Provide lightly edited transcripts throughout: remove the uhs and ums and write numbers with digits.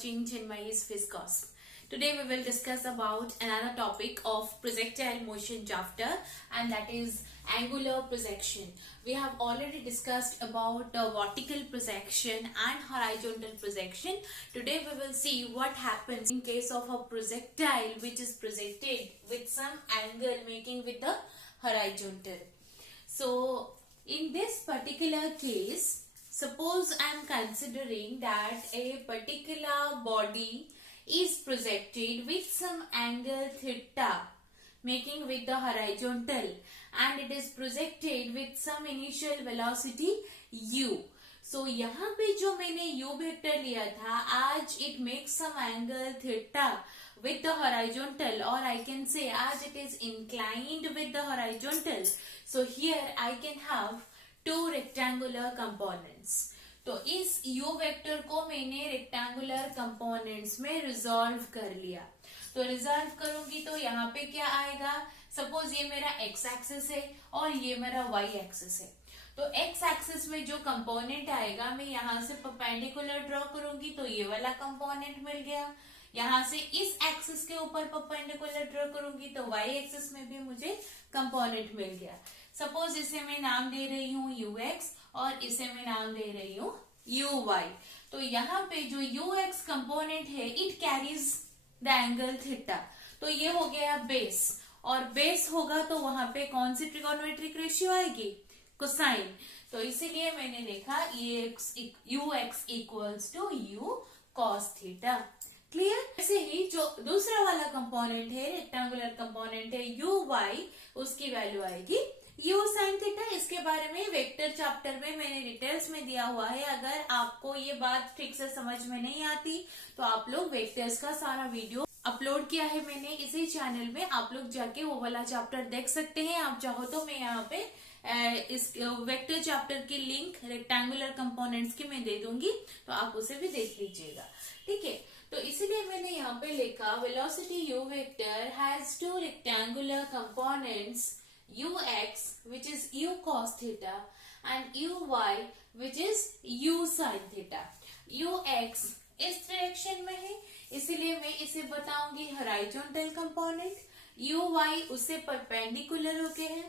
watching Chinmayi's Physcos. Today we will discuss about another topic of projectile motion chapter, and that is angular projection. We have already discussed about vertical projection and horizontal projection. Today we will see what happens in case of a projectile which is projected with some angle making with the horizontal. So in this particular case, suppose I am considering that a particular body is projected with some angle theta making with the horizontal, and it is projected with some initial velocity u. So यहाँ पे जो मैंने u vector लिया था, आज it makes some angle theta with the horizontal, or I can say as it is inclined with the horizontal. So here I can have two rectangular components. तो इस u vector को मैंने rectangular components में resolve कर लिया. तो resolve करूंगी तो यहाँ पे क्या आएगा, सपोज ये मेरा x एक्सिस है और ये मेरा y एक्सिस है. तो x एक्सिस में जो कंपोनेंट आएगा मैं यहाँ से परपेंडिकुलर ड्रॉ करूंगी तो ये वाला कंपोनेंट मिल गया. यहाँ से इस एक्सिस के ऊपर परपेंडिकुलर ड्रॉ करूंगी तो y एक्सिस में भी मुझे कंपोनेंट मिल गया. सपोज इसे मैं नाम दे रही हूँ ux और इसे मैं नाम दे रही हूँ uy. तो यहाँ पे जो ux कंपोनेंट है it carries the angle theta. तो ये हो गया बेस, और बेस होगा तो वहां पे कौन सी ट्रिगोनोमेट्रिक रेशियो आएगी, कोसाइन. तो इसीलिए मैंने लिखा ux equals to u cos theta. Clear. ऐसे ही जो दूसरा वाला कंपोनेंट है, रेक्टेंगुलर कंपोनेंट है uy, उसकी वैल्यू आएगी u sin थीटा. इसके बारे में वेक्टर चैप्टर में मैंने डिटेल्स में दिया हुआ है. अगर आपको ये बात ठीक से समझ में नहीं आती तो आप लोग वेक्टर्स का सारा वीडियो अपलोड किया है मैंने इसी चैनल में, आप लोग जाके वो वाला चैप्टर देख सकते हैं. आप चाहो तो मैं यहाँ पे इस वेक्टर चैप्टर की लिंक रेक्टेंगुलर कंपोनेंट्स की मैं दे दूंगी, तो आप उसे भी देख लीजिएगा. ठीक है. तो इसीलिए मैंने यहाँ पे लिखा velocity u vector has two rectangular components ux which is u cos theta and uy which is u sin theta. ux इस डायरेक्शन में है इसीलिए मैं इसे बताऊंगी हॉरिजॉन्टल कंपोनेंट, uy उससे परपेंडिकुलर होके है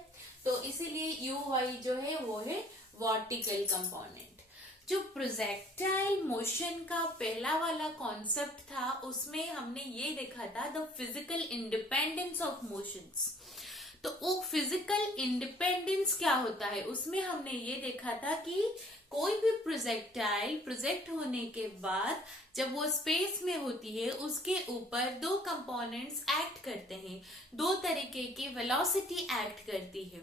तो इसीलिए uy जो है वो है वर्टिकल कंपोनेंट. जो प्रोजेक्टाइल मोशन का पहला वाला कॉन्सेप्ट था उसमें हमने ये देखा था the physical independence of motions. तो वो फिजिकल इंडिपेंडेंस क्या होता है, उसमें हमने ये देखा था कि कोई भी प्रोजेक्टाइल प्रोजेक्ट होने के बाद जब वो स्पेस में होती है उसके ऊपर दो कंपोनेंट्स एक्ट करते हैं, दो तरीके की वेलोसिटी एक्ट करती है.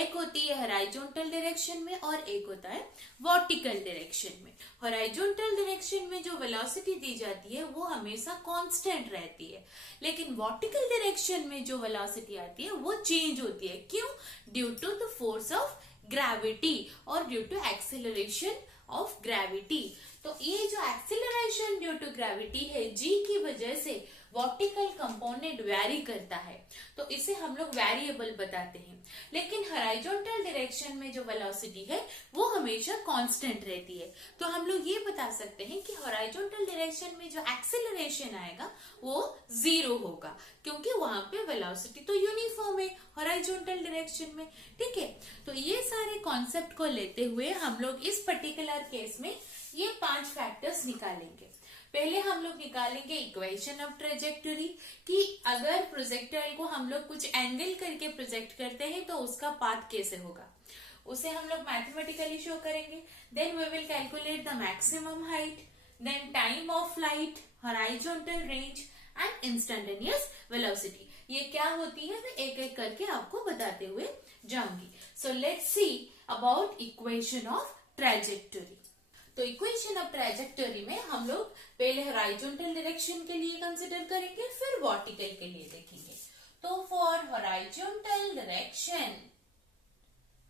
एक होती है हॉरिजॉन्टल डायरेक्शन में और एक होता है वर्टिकल डायरेक्शन में. हॉरिजॉन्टल डायरेक्शन में जो वेलोसिटी दी जाती है वो हमेशा कांस्टेंट रहती है, लेकिन वर्टिकल डायरेक्शन में जो वेलोसिटी आती है वो चेंज होती है. क्यों? Due to the force of gravity और due to acceleration of gravity. तो ये जो एक्सेलरेशन ड्यू टू ग्रेविटी है g की वजह से वर्टिकल कंपोनेंट वेरी करता है, तो इसे हम लोग वेरिएबल बताते हैं. लेकिन हॉरिजॉन्टल डायरेक्शन में जो वेलोसिटी है वो हमेशा कांस्टेंट रहती है. तो हम लोग ये बता सकते हैं कि हॉरिजॉन्टल डायरेक्शन में जो एक्सेलरेशन आएगा वो 0 होगा, क्योंकि वहां पे वेलोसिटी तो यूनिफॉर्म है हॉरिजॉन्टल डायरेक्शन में. ठीक है. तो ये सारे कॉन्सेप्ट को लेते हुए हम लोग इस पर्टिकुलर केस में ये 5 फैक्टर्स निकालेंगे. पहले हम लोग निकालेंगे इक्वेशन ऑफ ट्रेजेक्टरी, कि अगर प्रोजेक्टाइल को हम लोग कुछ एंगल करके प्रोजेक्ट करते हैं तो उसका पाथ कैसे होगा, उसे हम लोग मैथमेटिकली शो करेंगे. Then we will calculate the maximum height, then time of flight, horizontal range and instantaneous velocity. ये क्या होती है मैं एक एक करके आपको बताते हुए जाऊंगी. So let's see about equation of trajectory. तो इक्वेशन ऑफ ट्रेजेक्टरी में हम लोग पहले हॉरिजॉन्टल डायरेक्शन के लिए कंसिडर करेंगे, फिर वर्टिकल के लिए देखेंगे. तो फॉर हॉरिजॉन्टल डायरेक्शन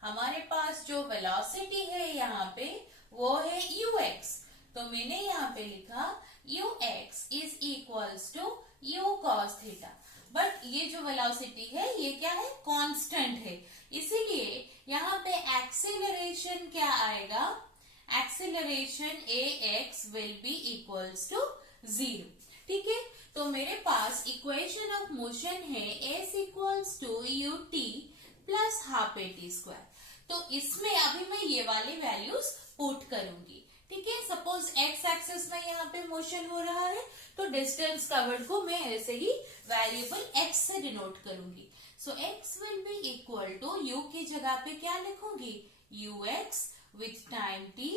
हमारे पास जो वेलोसिटी है यहाँ पे वो है ux. तो मैंने यहाँ पे लिखा ux is equals to u cos theta. But ये जो वेलोसिटी है ये क्या है, कांस्टेंट है. इसीलिए यहाँ पे एक्सेलरेशन क्या आएगा, acceleration ax will be equals to 0। ठीक है, तो मेरे पास इक्वेशन ऑफ मोशन है s equals to U T plus half A T square. तो इसमें अभी मैं ये वाली वैल्यूज पुट करूंगी। ठीक है, सपोज एक्स एक्सिस में यहाँ पे मोशन हो रहा है तो डिस्टेंस कवर्ड को मैं ऐसे ही वेरिएबल एक्स से डिनोट करूंगी। So x will be equal to u की जगह पे क्या लिखूंगी, u x with time t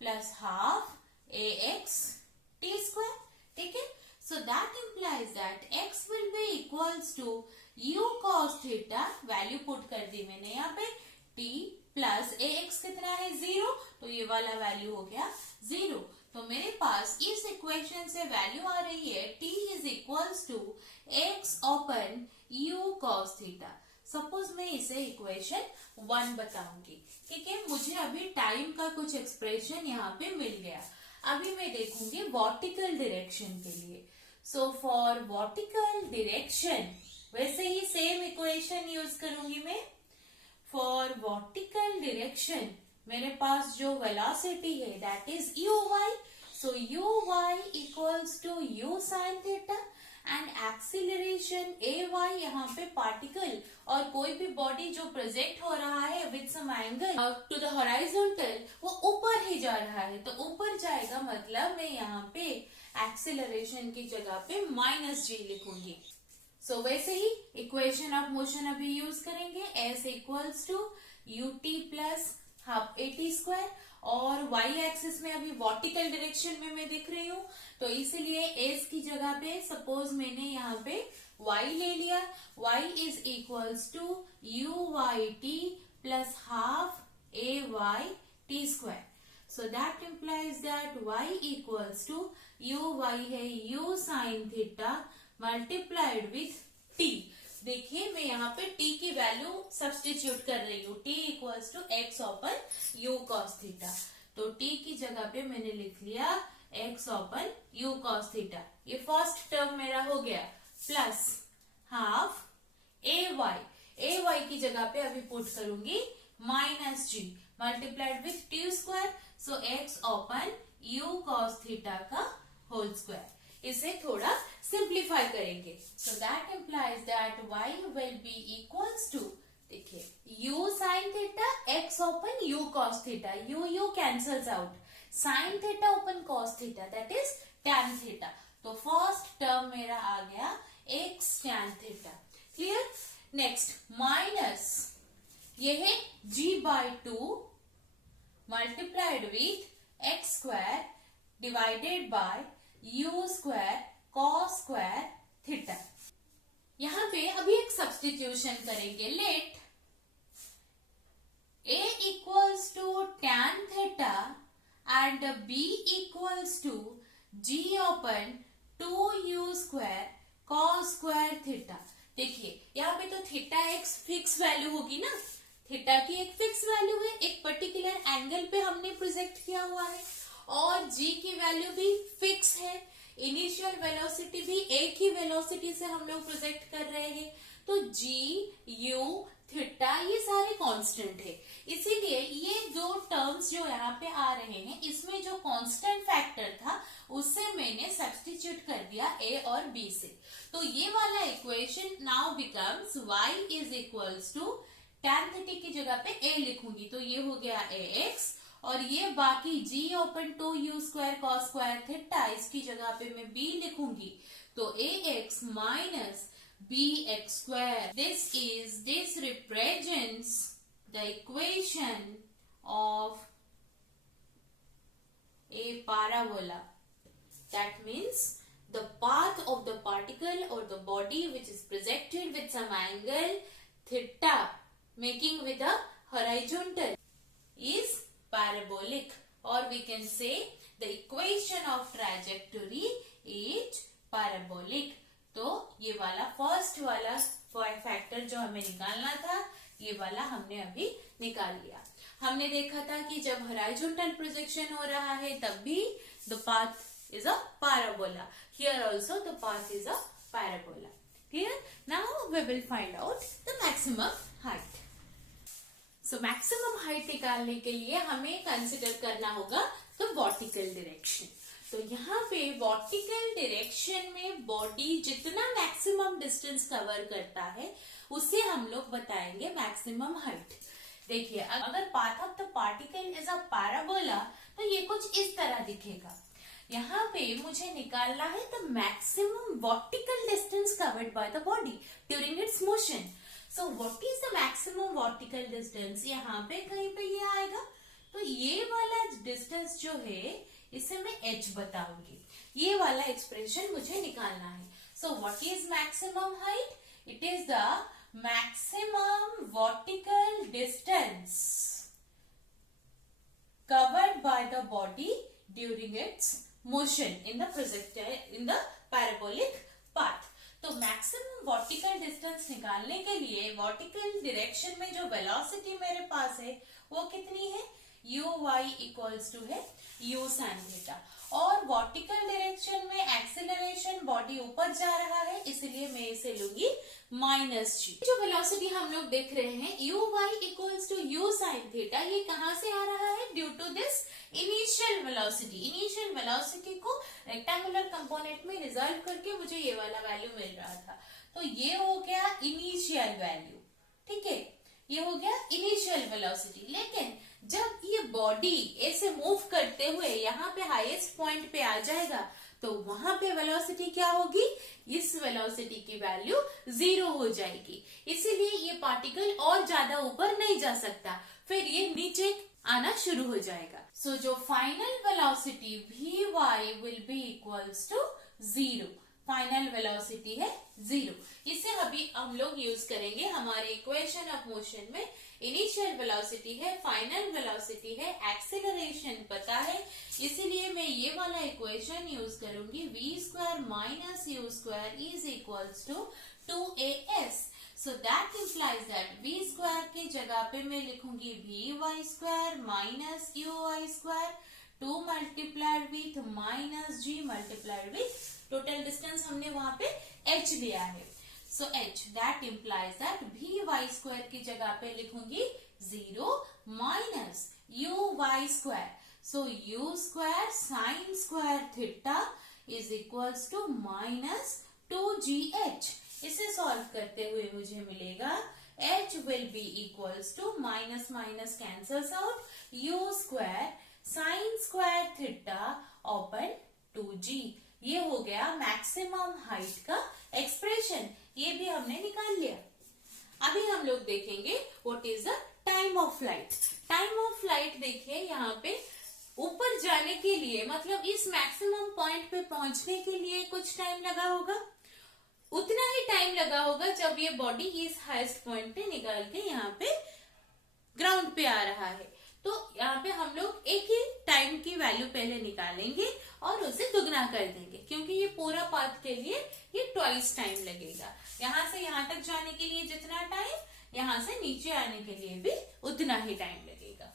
plus half a x t square. ठीक है, so that implies that x will be equals to u cos theta, value put कर दी मैंने यहाँ पे, t प्लस ए एक्स कितना है 0, तो ये वाला वैल्यू हो गया 0। तो मेरे पास इस इक्वेशन से वैल्यू आ रही है t is equals to x open u cos theta. Suppose मैं इसे इक्वेशन 1 बताऊंगी। ठीक है, मुझे अभी टाइम का कुछ एक्सप्रेशन यहाँ पे मिल गया। अभी मैं देखूंगी वर्टिकल डायरेक्शन के लिए। सो फॉर वर्टिकल डायरेक्शन वैसे ही सेम इक्वेशन यूज करूंगी मैं। फॉर वर्टिकल डायरेक्शन मेरे पास जो वेलोसिटी है that is u y. So u y equals to u sine theta and acceleration a y, यहाँ पे पार्टिकल और कोई भी बॉडी जो प्रोजेक्ट हो रहा है with some angle to the horizontal, वो ऊपर ही जा रहा है। तो ऊपर जाएगा मतलब मैं यहाँ पे एक्सीलरेशन की जगह पे माइनस जी लिखूंगी। सो वैसे ही इक्वेशन ऑफ मोशन अभी यूज करेंगे, s equals to U T plus half A T square, और y एक्सिस में अभी वर्टिकल डायरेक्शन में मैं दिख रही हूँ तो इसलिए s की जगह पे सपोज मैंने यहाँ पे y ले लिया। y is equals to u y t plus half a y t square. So that implies that y equals to u y है u sine theta multiplied with t। देखिए मैं यहाँ पे t की वैल्यू सब्सटीट्यूट कर रही हूँ, t equals to x open u cos theta. तो t की जगह पे मैंने लिख लिया x open u cos theta. ये फर्स्ट टर्म मेरा हो गया, प्लस हाफ ए वाई की जगह पे अभी पुट करूंगी minus g multiplied with t square. So x open u cos theta का होल स्क्वायर। इसे थोड़ा सिंप्लीफाई करेंगे। So that implies that y will be equals to, देखिए u sine theta x open u cos theta, u cancels out, sine theta open cos theta that is tan theta. तो first term मेरा आ गया x tan theta. Clear. Next minus ये है g by 2 multiplied with x square divided by u square cos square theta. यहाँ पे अभी एक सब्सटीट्यूशन करेंगे। Let a equals to tan theta and b equals to g open 2u square cos square theta. देखिए यहाँ पे तो theta एक फिक्स वैल्यू होगी ना, थीटा की एक फिक्स वैल्यू है, एक पर्टिकुलर एंगल पे हमने प्रोजेक्ट किया हुआ है, और g की वैल्यू भी फिक्स है, इनिशियल वेलोसिटी भी एक ही वेलोसिटी से हम लोग प्रोजेक्ट कर रहे हैं। तो g u थीटा ये सारे कांस्टेंट है, इसीलिए ये दो टर्म्स जो यहाँ पे आ रहे हैं इसमें जो कांस्टेंट फैक्टर था उससे मैंने सब्स्टिट्यूट कर दिया a और b से। तो ये वाला equation now becomes y is equals to tan theta की जगह पे a लिखूंगी तो ये हो गया ax, और ये बाकी g open 2u square cos square theta इसकी जगह पे मैं b लिखूंगी तो ax minus bx square. This represents the equation of a parabola. That means the path of the particle or the body which is projected with some angle theta making with a horizontal is parabolic, or we can say the equation of trajectory is parabolic. तो ये वाला first वाला factor जो हमें निकालना था ये वाला हमने अभी निकाल लिया। हमने देखा था कि जब हॉरिजॉन्टल प्रोजेक्शन हो रहा है तब भी the path is a parabola, here also the path is a parabola. Clear. Now we will find out the maximum height. So maximum height निकालने के लिए हमें कंसिडर करना होगा द वर्टिकल डायरेक्शन। तो यहाँ पे वर्टिकल डायरेक्शन में बॉडी जितना मैक्सिमम डिस्टेंस कवर करता है उसे हम लोग बताएंगे मैक्सिमम हाइट। देखिए, अगर path of the particle is a parabola तो ये कुछ इस तरह दिखेगा। यहाँ पे मुझे निकालना है the maximum vertical distance covered by the body during its motion. So what is the maximum vertical distance? यहाँ पे कहीं पे ये आएगा, तो ये वाला डिस्टेंस जो है इसे मैं h बताऊंगी। ये वाला एक्सप्रेशन मुझे निकालना है। So what is maximum height? It is the maximum vertical distance covered by the body during its motion in the projectile in the parabolic path। तो मैक्सिमम वर्टिकल डिस्टेंस निकालने के लिए वर्टिकल डायरेक्शन में जो velocity मेरे पास है वो कितनी है? uy इक्वल्स टू है u sin थीटा। और वर्टिकल डायरेक्शन में एक्सेलरेशन बॉडी ऊपर जा रहा है, इसलिए मैं इसे लूंगी -g। जो वेलोसिटी हम लोग देख रहे हैं uy equals to u sin theta, ये कहाँ से आ रहा है? Due to this initial velocity. Initial velocity को रेक्टेंगुलर कंपोनेंट में रिजॉल्व करके मुझे ये वाला वैल्यू मिल रहा था। तो ये हो गया इनिशियल वैल्यू, ठीक है, ये हो गया इनिशियल वेलोसिटी। लेकिन जब ये बॉडी ऐसे मूव करते हुए यहाँ पे हाईएस्ट पॉइंट पे आ जाएगा तो वहां पे वेलोसिटी क्या होगी? इस वेलोसिटी की वैल्यू 0 हो जाएगी। इसीलिए ये पार्टिकल और ज्यादा ऊपर नहीं जा सकता, फिर ये नीचे आना शुरू हो जाएगा। सो जो final velocity Vy will be equals to 0। Final velocity है 0। इसे अभी हम लोग यूज करेंगे हमारे इक्वेशन ऑफ मोशन में। इनिशियल वेलोसिटी है, फाइनल वेलोसिटी है, एक्सेलरेशन पता है, इसीलिए मैं ये वाला इक्वेशन यूज करूंगी। v² minus u² is equals to 2as। So that implies that v² की जगह पे मैं लिखूंगी vy² minus uy², 2 multiplied with -g multiplied with total distance हमने वहां पे h लिया है। So h that implies that vy² की जगह पे लिखूंगी 0 minus uy²। So u² sin² theta is equals to -2gh। इसे सॉल्व करते हुए मुझे मिलेगा h will be equals to minus minus cancels out, u² sin² theta open 2g। ये हो गया मैक्सिमम हाइट का एक्सप्रेशन, ये भी हमने निकाल लिया। अभी हम लोग देखेंगे what is the time of flight. Time of flight देखिए, यहाँ पे ऊपर जाने के लिए मतलब इस मैक्सिमम पॉइंट पे पहुंचने के लिए कुछ टाइम लगा होगा, उतना ही टाइम लगा होगा जब ये बॉडी इस हाईएस्ट पॉइंट पे निकाल के यहाँ पे ग्राउंड पे आ रहा है। तो यहाँ पे हम लोग एक ही टाइम की वैल्यू पहले निकालेंगे और उसे दुगना कर देंगे, क्योंकि ये पूरा पाथ के लिए ये ट्वाइस टाइम लगेगा। यहाँ से यहाँ तक जाने के लिए जितना टाइम, यहाँ से नीचे आने के लिए भी उतना ही टाइम लगेगा।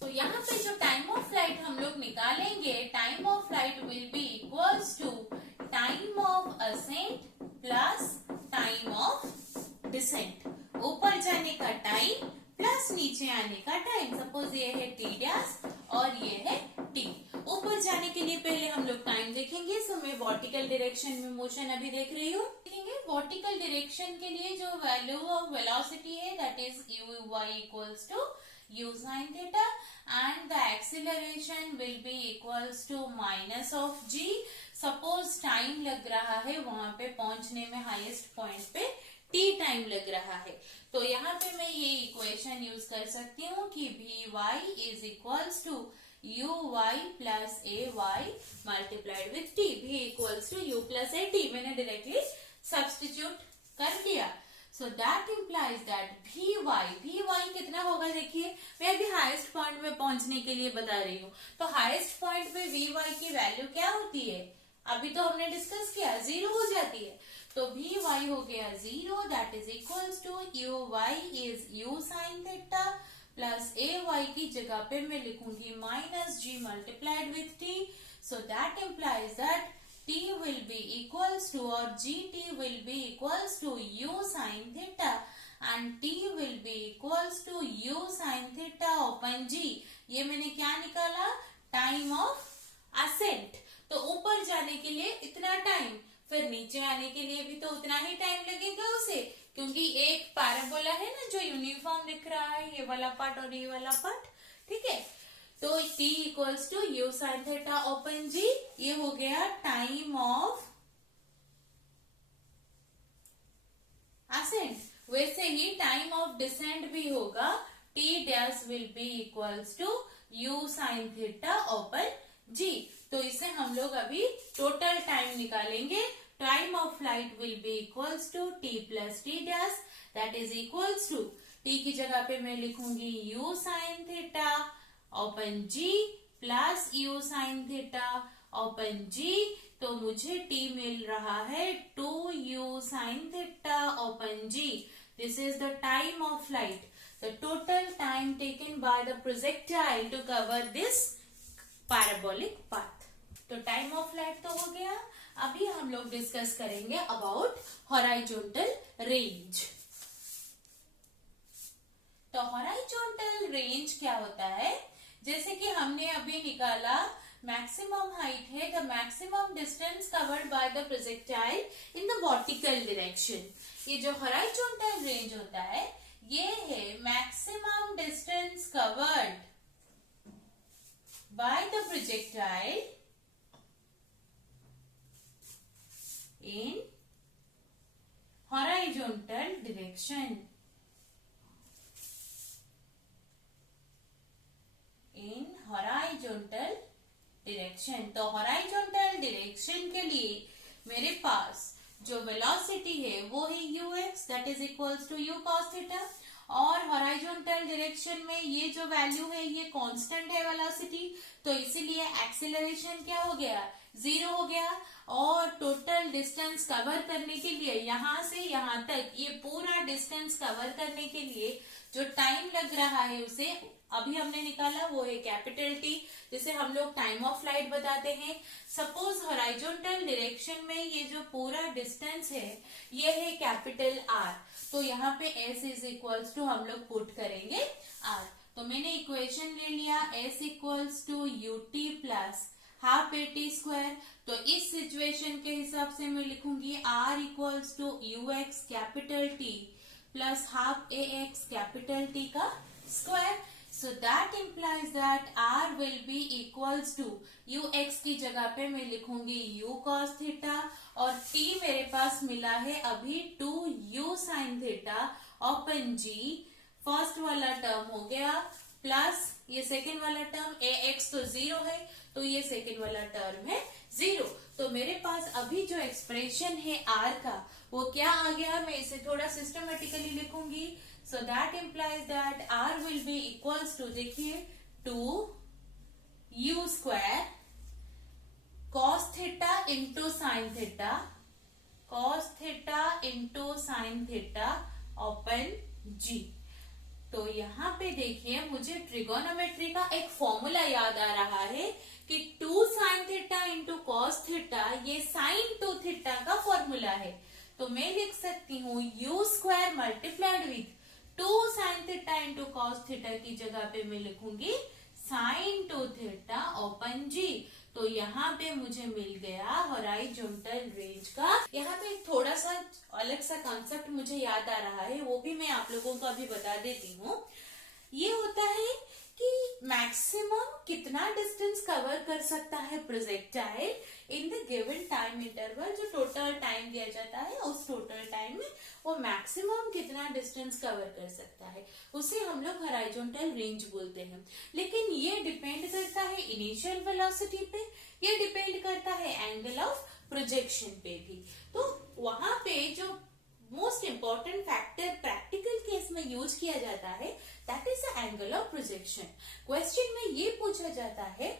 तो यहाँ पे जो टाइम ऑफ फ्लाइट हम लोग निकालेंगे, time of flight will be equals to time of ascent plus time of descent. ऊपर जाने का टाइम प्लस नीचे आने का टाइम। सपोज ये है t डैश और ये है t। ऊपर जाने के लिए पहले हम लोग टाइम देखेंगे। सो मैं वर्टिकल डायरेक्शन में मोशन अभी देख रही हूँ। देखेंगे वर्टिकल डायरेक्शन के लिए जो वैल्यू ऑफ वेलोसिटी है that is uy equals to u sin theta and the acceleration will be equals to minus of g। Suppose time लग रहा है वहां पे पहुंचने में, हाईएस्ट पॉइंट पे t टाइम लग रहा है, तो यहाँ पे मैं ये इक्वेशन यूज कर सकती हूँ कि Vy is equals to uy plus ay multiplied with t। v equals to u plus at, मैंने डायरेक्टली सब्स्टिट्यूट कर दिया। So that implies that Vy कितना होगा? देखिए, मैं अभी हाईएस्ट पॉइंट में पहुंचने के लिए बता रही हूँ, तो हाईएस्ट पॉइंट पे Vy की वैल्यू क्या होती है? अभी तो हमने डिस्कस किया, 0 हो जाती है। तो Vy हो गया 0, that is equals to uy is u sin theta plus ay की जगह पे मैं लिखूंगी -g multiplied with t। So that implies that t will be equals to और gt will be equals to u sin theta and t will be equals to u sin theta open g। ये मैंने क्या निकाला? Time of ascent, तो ऊपर जाने के लिए इतना टाइम, फिर नीचे आने के लिए भी तो उतना ही टाइम लगेगा उसे, क्योंकि एक पैराबोला है ना जो यूनिफॉर्म दिख रहा है, ये वाला पार्ट और ये वाला पार्ट, ठीक है। तो t equals to u sine theta upon g, ये हो गया टाइम ऑफ असेंट। वैसे ही टाइम ऑफ डिसेंट भी होगा, t dash will be equals to u sine theta open g। तो इसे हम लोग अभी टोटल टाइम निकालेंगे। Time of flight will be equals to t plus t dash, that is equals to t की जगह पे मैं लिखूंगी u sine theta open g plus u sine theta open g। तो मुझे t मिल रहा है 2u sine theta open g। This is the time of flight, the total time taken by the projectile to cover this parabolic path. तो time of flight तो हो गया। अभी हम लोग डिस्कस करेंगे अबाउट हॉराइजॉन्टल रेंज। तो हॉराइजॉन्टल रेंज क्या होता है, जैसे कि हमने अभी निकाला मैक्सिमम हाइट है the maximum distance covered by the projectile in the vertical direction. ये जो हॉराइजॉन्टल रेंज होता है ये है maximum distance covered by the projectile in horizontal direction, in horizontal direction। तो horizontal direction के लिए मेरे पास जो वेलोसिटी है वो है ux, that is equals to u cos theta। और हॉराइजॉन्टल डायरेक्शन में ये जो वैल्यू है ये कांस्टेंट है वेलोसिटी, तो इसीलिए एक्सेलरेशन क्या हो गया, 0 हो गया। और टोटल डिस्टेंस कवर करने के लिए यहां से यहां तक ये पूरा डिस्टेंस कवर करने के लिए जो टाइम लग रहा है उसे अभी हमने निकाला, वो है कैपिटल टी, जिसे हम लोग टाइम ऑफ फ्लाइट बताते हैं। सपोज हॉराइजॉन्टल डायरेक्शन में ये जो पूरा डिस्टेंस है ये है कैपिटल आर, तो यहाँ पे s इज इक्वल्स टू हम लोग पुट करेंगे r। तो मैंने इक्वेशन ले लिया s equals to U T plus half A T square. तो इस सिचुएशन के हिसाब से मैं लिखूंगी r equals to u x capital t plus half a x capital t का square. So that implies that r will be equals to ux की जगह पे मैं लिखूंगी u cos थीटा, और t मेरे पास मिला है अभी 2u sin theta open g। First वाला टर्म हो गया प्लस ये सेकेंड वाला टर्म ax तो 0 है, तो ये सेकेंड वाला टर्म है 0। तो मेरे पास अभी जो एक्सप्रेशन है r का वो क्या आ गया, मैं इसे थोड़ा सिस्टमेटिकली लिखूंगी। So that implies that r will be equals to, देखिए 2u square cos theta into sin theta, cos theta into sin theta open g। तो यहाँ पे देखिए मुझे ट्रिगोनोमेट्री का एक फॉर्मूला याद आ रहा है कि 2 sin theta into cos theta ये sin 2 theta का फॉर्मूला है। तो मैं लिख सकती हूँ u square multiplied with 2 sin theta into cos theta की जगह पे मैं लिखूंगी sin 2 थीटा ओपन जी। तो यहाँ पे मुझे मिल गया हॉराइजॉन्टल रेंज का। यहाँ पे थोड़ा सा अलग सा कॉन्सेप्ट मुझे याद आ रहा है, वो भी मैं आप लोगों को अभी बता देती हूँ। ये होता है कि मैक्सिमम कितना डिस्टेंस कवर कर सकता है projectile in the given time interval. जो टोटल टाइम दिया जाता है उस टोटल टाइम में वो मैक्सिमम कितना डिस्टेंस कवर कर सकता है उसे हम लोग हॉराइजॉन्टल रेंज बोलते हैं। लेकिन ये डिपेंड करता है इनिशियल वेलोसिटी पे, ये डिपेंड करता है एंगल ऑफ प्रोजेक्शन पे भी। तो वहां पे जो most important factor practical case में यूज किया जाता है that is the angle of projection. Question में ये पूछा जाता है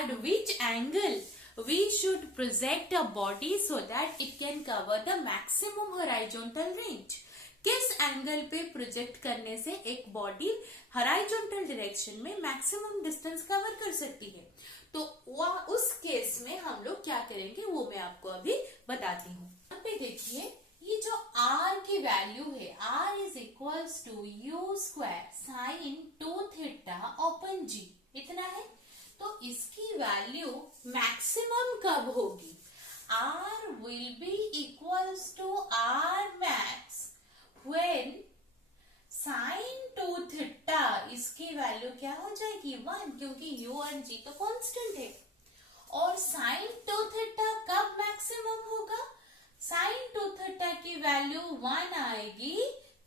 eight which angle we should project a body so that it can cover the maximum horizontal range। किस एंगल पे प्रोजेक्ट करने से एक बॉडी हॉराइजॉन्टल डायरेक्शन में मैक्सिमम डिस्टेंस कवर कर सकती है। तो उस केस में हम लोग क्या करेंगे वो मैं आपको अभी बताती हूँ। यहाँ पे देखिए ये जो r की वैल्यू है r is equals to u square sine 2 theta open g, इतना है। तो इसकी वैल्यू मैक्सिमम कब होगी? R will be equals to R max when sin 2 theta इसकी वैल्यू क्या हो जाएगी 1, क्योंकि u और g तो कांस्टेंट है। और sin 2 थीटा कब मैक्सिमम होगा? sin 2 थीटा की वैल्यू 1 आएगी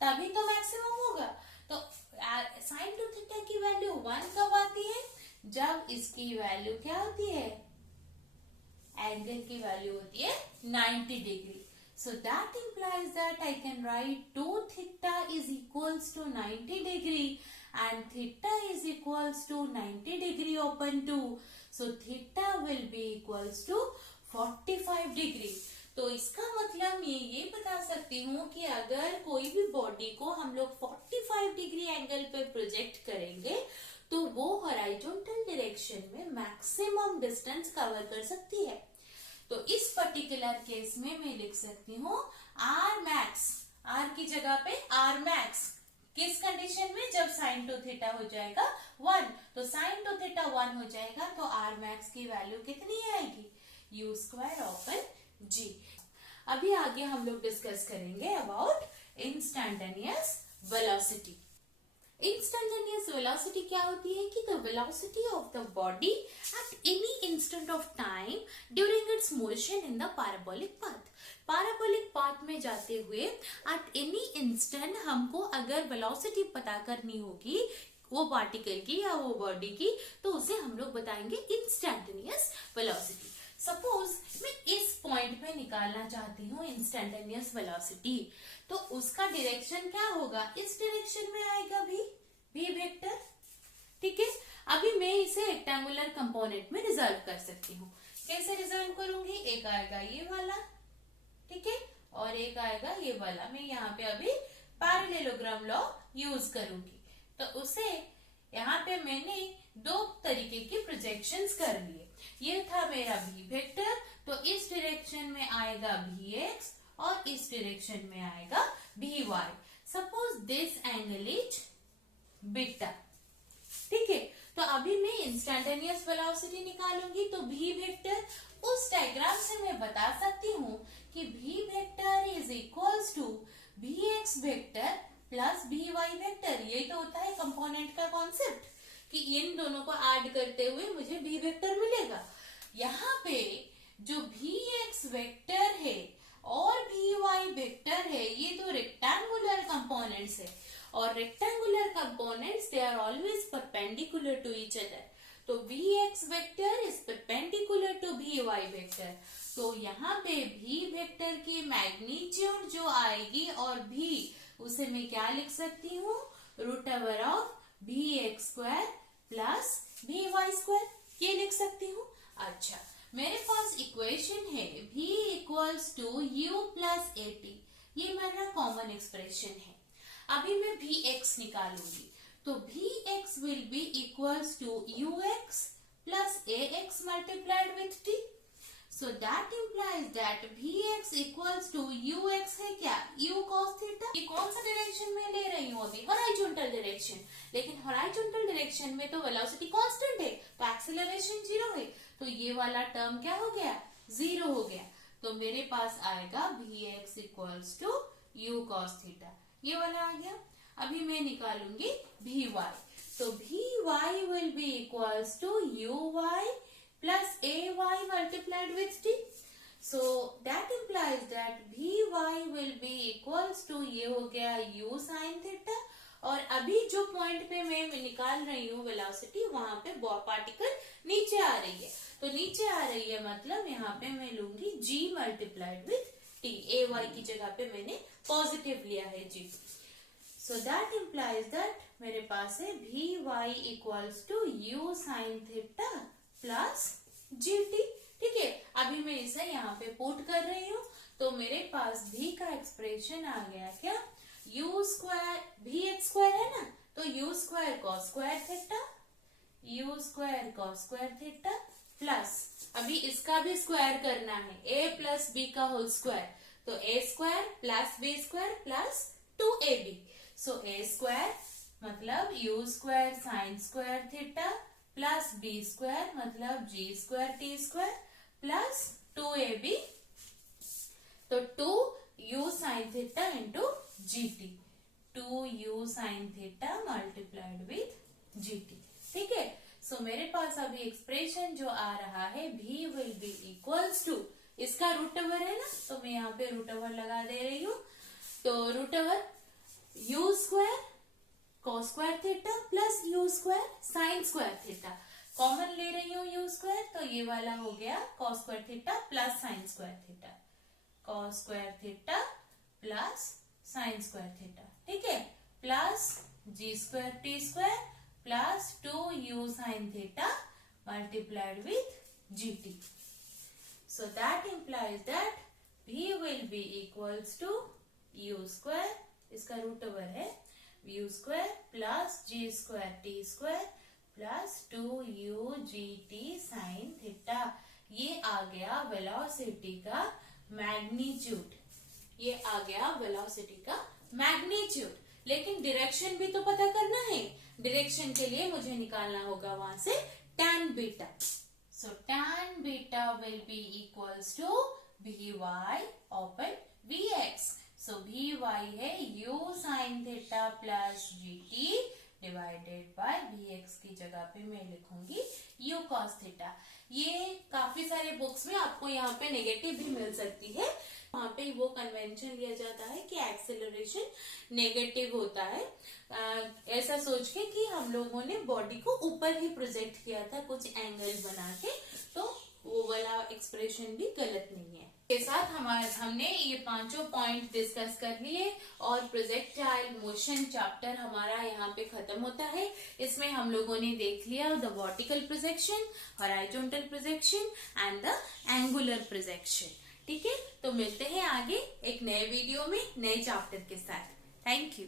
तभी तो मैक्सिमम होगा। तो sin 2 थीटा की वैल्यू 1 कब आती है? जब इसकी वैल्यू क्या होती है? एंगल की वैल्यू होती है 90 degree. So that implies that I can write 2 theta is equals to 90 degree and theta is equals to 90 degree upon 2. So theta will be equals to 45 degree. तो इसका मतलब ये बता सकती हूँ कि अगर कोई भी बॉडी को हम लोग 45 डिग्री एंगल पे प्रोजेक्ट करेंगे तो वो हॉरिजॉन्टल डायरेक्शन में मैक्सिमम डिस्टेंस कवर कर सकती है। तो इस पर्टिकुलर केस में मैं लिख सकती हूँ आर मैक्स, आर की जगह पे आर मैक्स किस कंडीशन में? जब साइन 2 थीटा हो जाएगा 1, तो साइन 2 थीटा 1 हो जाएगा तो आर मैक्स की वैल्यू कितनी आएगी? यू स्क्वायर अपॉन जी। अभी आगे हम लोग डिस्कस करेंगे about instantaneous velocity. Instantaneous velocity क्या होती है कि the velocity of the body at any instant of time during its motion in the parabolic path. Parabolic path में जाते हुए एट एनी इंस्टेंट हमको अगर वेलोसिटी पता करनी होगी वो पार्टिकल की या वो बॉडी की, तो उसे हम लोग बताएंगे इंस्टैन्टेनियस वेलोसिटी। सपोज मैं इस पॉइंट पे निकालना चाहती हूँ इंस्टैन्टेनियस वेलोसिटी, तो उसका डायरेक्शन क्या होगा? इस डायरेक्शन में आएगा भी वेक्टर। ठीक है, अभी मैं इसे रेक्टेंगुलर कंपोनेंट में रिजर्व कर सकती हूँ। कैसे रिजर्व करूंगी? एक आएगा ये वाला, ठीक है, और एक आएगा ये वाला। मैं यहाँ पे अभी पैरेललोग्राम लॉ यूज करूंगी। तो उसे यहाँ पे मैंने दो तरीके के प्रोजेक्शंस कर लिए। ये था मेरा भी वेक्टर, तो इस डायरेक्शन में आएगा भी एक्स और इस डायरेक्शन में आएगा v y. Suppose this angle is beta. ठीक है, तो अभी मैं इंस्टैन्टेनियस वेलोसिटी निकालूंगी। तो भी वेक्टर उस डायग्राम से मैं बता सकती हूँ कि भी वेक्टर इज इक्वल्स टू भी x vector plus v y vector. ये तो होता है कंपोनेंट का कॉन्सेप्ट कि इन दोनों को ऐड करते हुए मुझे भी वेक्टर मिलेगा। यहाँ पे जो भी एक्स वेक्टर है और भी वाई वेक्टर है ये तो रेक्टेंगुलर कंपोनेंट्स है, और rectangular components they are always perpendicular to each other. तो v x vector is perpendicular to v y vector. तो यहाँ पे भी वेक्टर की मैग्नीट्यूड जो आएगी और भी उसे मैं क्या लिख सकती हूँ? Root over of v x square plus v y square, ये लिख सकती हूँ। अच्छा, मेरे पास इक्वेशन है v equals to u plus a t, ये मेरा कॉमन एक्सप्रेशन है। अभी मैं भी एक्स निकालूंगी, तो v x will be equals to u x plus a x multiplied with t. So that implies that v x equals to u x है क्या? U cos theta. ये कौन सा डायरेक्शन में ले रही हूँ? अभी हॉरिजॉन्टल डायरेक्शन। लेकिन हॉरिजॉन्टल डायरेक्शन में तो वेलोसिटी कांस्टेंट है, तो एक्सेलरेशन 0 है, तो ये वाला टर्म क्या हो गया? 0 हो गया। तो मेरे पास आएगा v x equals to u cos theta, ये वाला आ गया। अभी मैं निकालूंगी भी वाई, तो v y will be equals to u y plus ay multiplied with t. So that implies that vy will be equals to ये हो गया u sin theta। और अभी जो पॉइंट पे मैं निकाल रही हूँ वेलोसिटी, वहां पे पार्टिकल नीचे आ रही है, तो नीचे आ रही है मतलब यहाँ पे मैं लूंगी g multiplied with t। ay की जगह पे मैंने पॉजिटिव लिया है g। So that implies that मेरे पास है vy equals to u sin theta plus G T. ठीक है, अभी मैं इसे यहाँ पे पुट कर रही हूँ, तो मेरे पास भी का एक्सप्रेशन आ गया क्या? U square, v x square है ना, तो u square cos square theta, u square cos square theta plus, अभी इसका भी स्क्वायर करना है, ए प्लस बी का होल स्क्वायर, तो a square plus b square plus 2ab। सो ए स्क्वायर मतलब u square sine square theta plus b square मतलब g square t square plus 2ab, तो 2u sin theta into g t, 2u sin theta multiplied with g T. ठीक है, सो मेरे पास अभी expression जो आ रहा है v will be equals to, इसका रूट ओवर है ना, तो मैं यहाँ पे रूट ओवर लगा दे रही हूँ। तो root over u square cos square theta plus u square sine square theta, common ले रही हूँ u स्क्वायर, तो ये वाला हो गया cos square theta plus sine square theta, cos square theta plus sine square theta. ठीक है, plus g square t square plus 2u sin theta multiplied with g t. So that implies that v will be equals to u square, इसका root over है u square plus g square t square plus 2u g t sin theta. ये आ गया velocity का magnitude, ये आ गया velocity का magnitude. लेकिन direction भी तो पता करना है, डायरेक्शन के लिए मुझे निकालना होगा वहां से tan beta. So tan beta will be equals to Vy upon Vx. So Vy है u sin theta plus gt divided by Vx की जगह पे मैं लिखूंगी u cos theta। ये काफी सारे बुक्स में आपको यहाँ पे नेगेटिव भी मिल सकती है, वहां पे वो कन्वेंशन लिया जाता है कि एक्सेलरेशन नेगेटिव होता है, ऐसा सोच के कि हम लोगों ने बॉडी को ऊपर ही प्रोजेक्ट किया था कुछ एंगल बना के, तो वो वाला एक्सप्रेशन भी गलत नहीं है। इसके साथ हमने ये पांचों पॉइंट डिस्कस कर लिए और प्रोजेक्टाइल मोशन चैप्टर हमारा यहाँ पे खत्म होता है। इसमें हम लोगों ने देख लिया the vertical projection, horizontal projection and the angular projection. ठीक है, तो मिलते हैं आगे एक नए वीडियो में नए चैप्टर के साथ। Thank you.